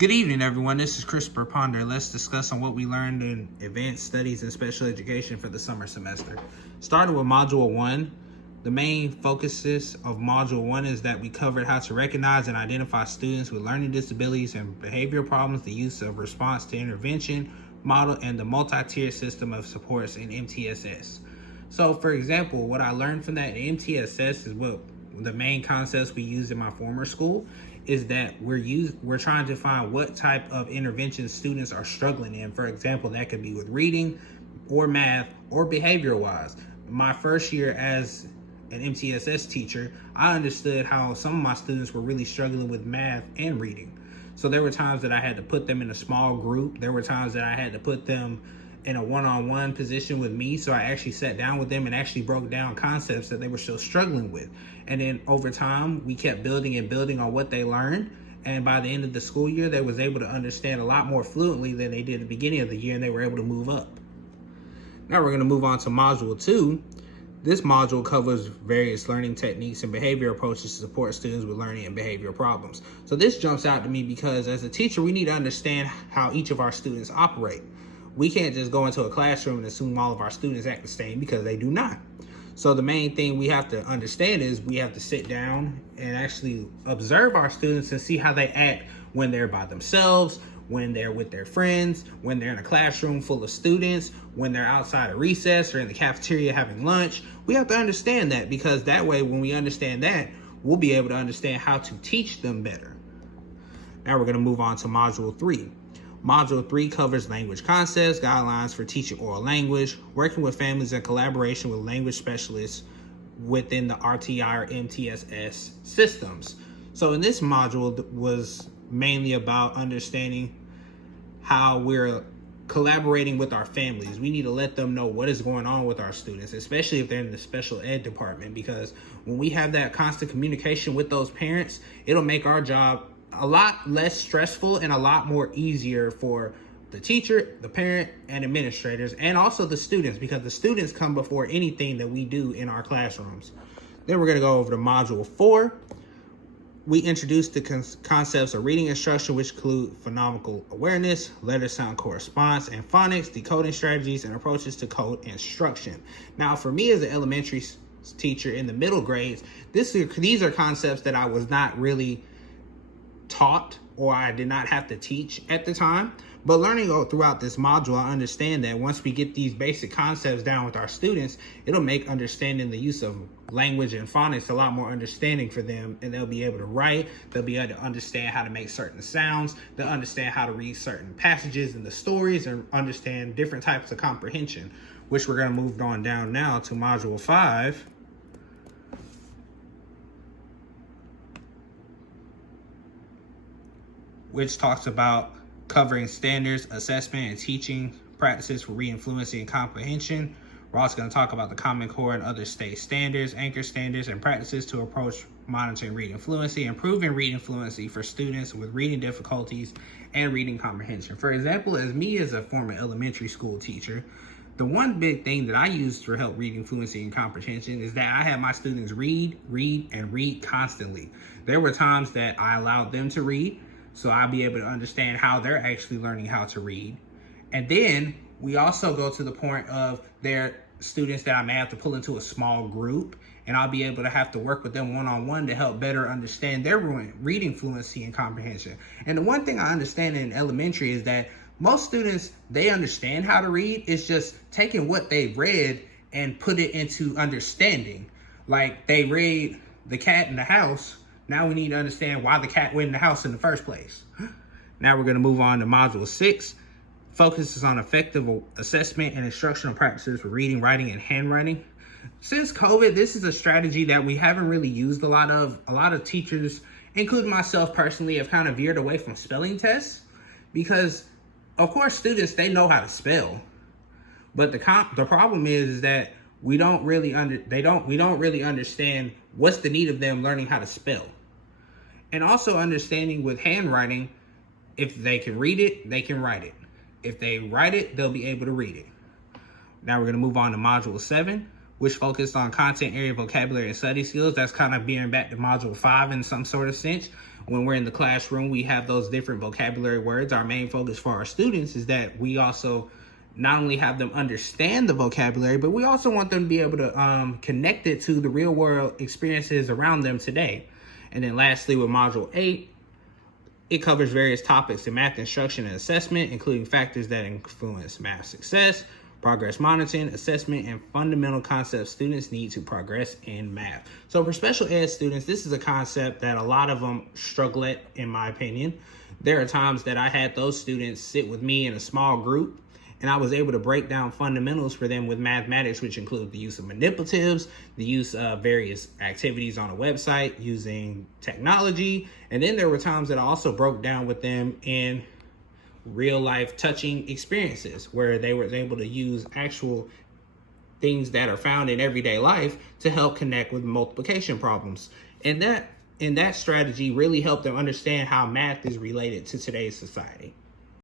Good evening, everyone. This is Christopher Ponder. Let's discuss on what we learned in advanced studies and special education for the summer semester. Starting with Module 1, the main focuses of Module 1 is that we covered how to recognize and identify students with learning disabilities and behavioral problems, the use of response to intervention model, and the multi-tiered system of supports in MTSS. So, for example, what I learned from that in MTSS is what the main concepts we used in my former school is that we're trying to find what type of intervention students are struggling in. For example, that could be with reading or math or behavioral wise. My first year as an MTSS teacher, I understood how some of my students were really struggling with math and reading. So there were times that I had to put them in a small group. There were times that I had to put them in a one-on-one position with me. So I actually sat down with them and actually broke down concepts that they were still struggling with. And then over time, we kept building and building on what they learned. And by the end of the school year, they was able to understand a lot more fluently than they did at the beginning of the year, and they were able to move up. Now we're gonna move on to Module 2. This module covers various learning techniques and behavior approaches to support students with learning and behavioral problems. So this jumps out to me because as a teacher, we need to understand how each of our students operate. We can't just go into a classroom and assume all of our students act the same because they do not. So the main thing we have to understand is we have to sit down and actually observe our students and see how they act when they're by themselves, when they're with their friends, when they're in a classroom full of students, when they're outside of recess or in the cafeteria having lunch. We have to understand that because that way, when we understand that, we'll be able to understand how to teach them better. Now we're gonna move on to Module 3. Module 3 covers language concepts, guidelines for teaching oral language, working with families in collaboration with language specialists within the RTI or MTSS systems. So in this module was mainly about understanding how we're collaborating with our families. We need to let them know what is going on with our students, especially if they're in the special ed department, because when we have that constant communication with those parents, it'll make our job a lot less stressful and a lot more easier for the teacher, the parent, and administrators, and also the students, because the students come before anything that we do in our classrooms. Then we're going to go over to Module 4. We introduced the concepts of reading instruction, which include phonemic awareness, letter sound correspondence, and phonics, decoding strategies, and approaches to code instruction. Now, for me as an elementary teacher in the middle grades, these are concepts that I was not really taught or I did not have to teach at the time. But learning throughout this module, I understand that once we get these basic concepts down with our students, it'll make understanding the use of language and phonics a lot more understanding for them, and they'll be able to write, they'll be able to understand how to make certain sounds, they'll understand how to read certain passages in the stories and understand different types of comprehension, which we're going to move on down now to Module 5. Which talks about covering standards, assessment, and teaching practices for reading fluency and comprehension. We're also going to talk about the Common Core and other state standards, anchor standards, and practices to approach monitoring reading fluency, improving reading fluency for students with reading difficulties and reading comprehension. For example, as me as a former elementary school teacher, the one big thing that I use to help reading fluency and comprehension is that I have my students read, and read constantly. There were times that I allowed them to read, so I'll be able to understand how they're actually learning how to read. And then we also go to the point of their students that I may have to pull into a small group, and I'll be able to have to work with them one-on-one to help better understand their reading fluency and comprehension. And the one thing I understand in elementary is that most students, they understand how to read. It's just taking what they've read and put it into understanding. Like they read The Cat in the House. Now we need to understand why the cat went in the house in the first place. Now we're going to move on to Module 6. Focuses on effective assessment and instructional practices for reading, writing, and handwriting. Since COVID, this is a strategy that we haven't really used a lot of. A lot of teachers, including myself personally, have kind of veered away from spelling tests because, of course, students, they know how to spell. But the problem is that we don't really understand what's the need of them learning how to spell. And also understanding with handwriting, if they can read it, they can write it. If they write it, they'll be able to read it. Now we're going to move on to Module 7, which focused on content area, vocabulary, and study skills. That's kind of being back to Module 5 in some sort of sense. when we're in the classroom, we have those different vocabulary words. Our main focus for our students is that we also not only have them understand the vocabulary, but we also want them to be able to connect it to the real world experiences around them today. And then lastly, with Module 8, it covers various topics in math instruction and assessment, including factors that influence math success, progress monitoring, assessment, and fundamental concepts students need to progress in math. So for special ed students, this is a concept that a lot of them struggle at, in my opinion. There are times that I had those students sit with me in a small group, and I was able to break down fundamentals for them with mathematics, which include the use of manipulatives, the use of various activities on a website using technology. And then there were times that I also broke down with them in real life touching experiences where they were able to use actual things that are found in everyday life to help connect with multiplication problems. And that strategy really helped them understand how math is related to today's society.